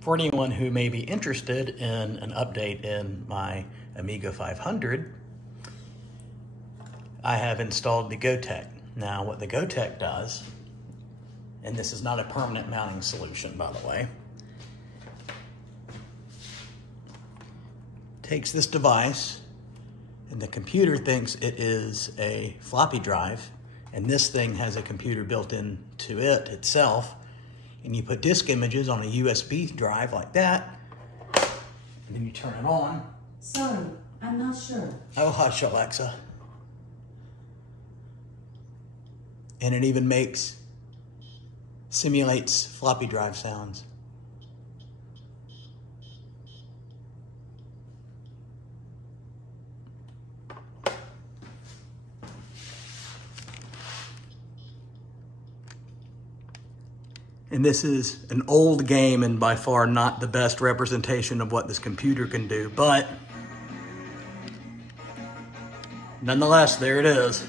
For anyone who may be interested in an update in my Amiga 500, I have installed the GoTek. Now, what the GoTek does, and this is not a permanent mounting solution, by the way, takes this device, and the computer thinks it is a floppy drive, and this thing has a computer built into it itself, and you put disk images on a USB drive like that, and then you turn it on. Sorry, I'm not sure. Oh, hush, Alexa. And it even simulates floppy drive sounds. And this is an old game and by far not the best representation of what this computer can do, but nonetheless, there it is.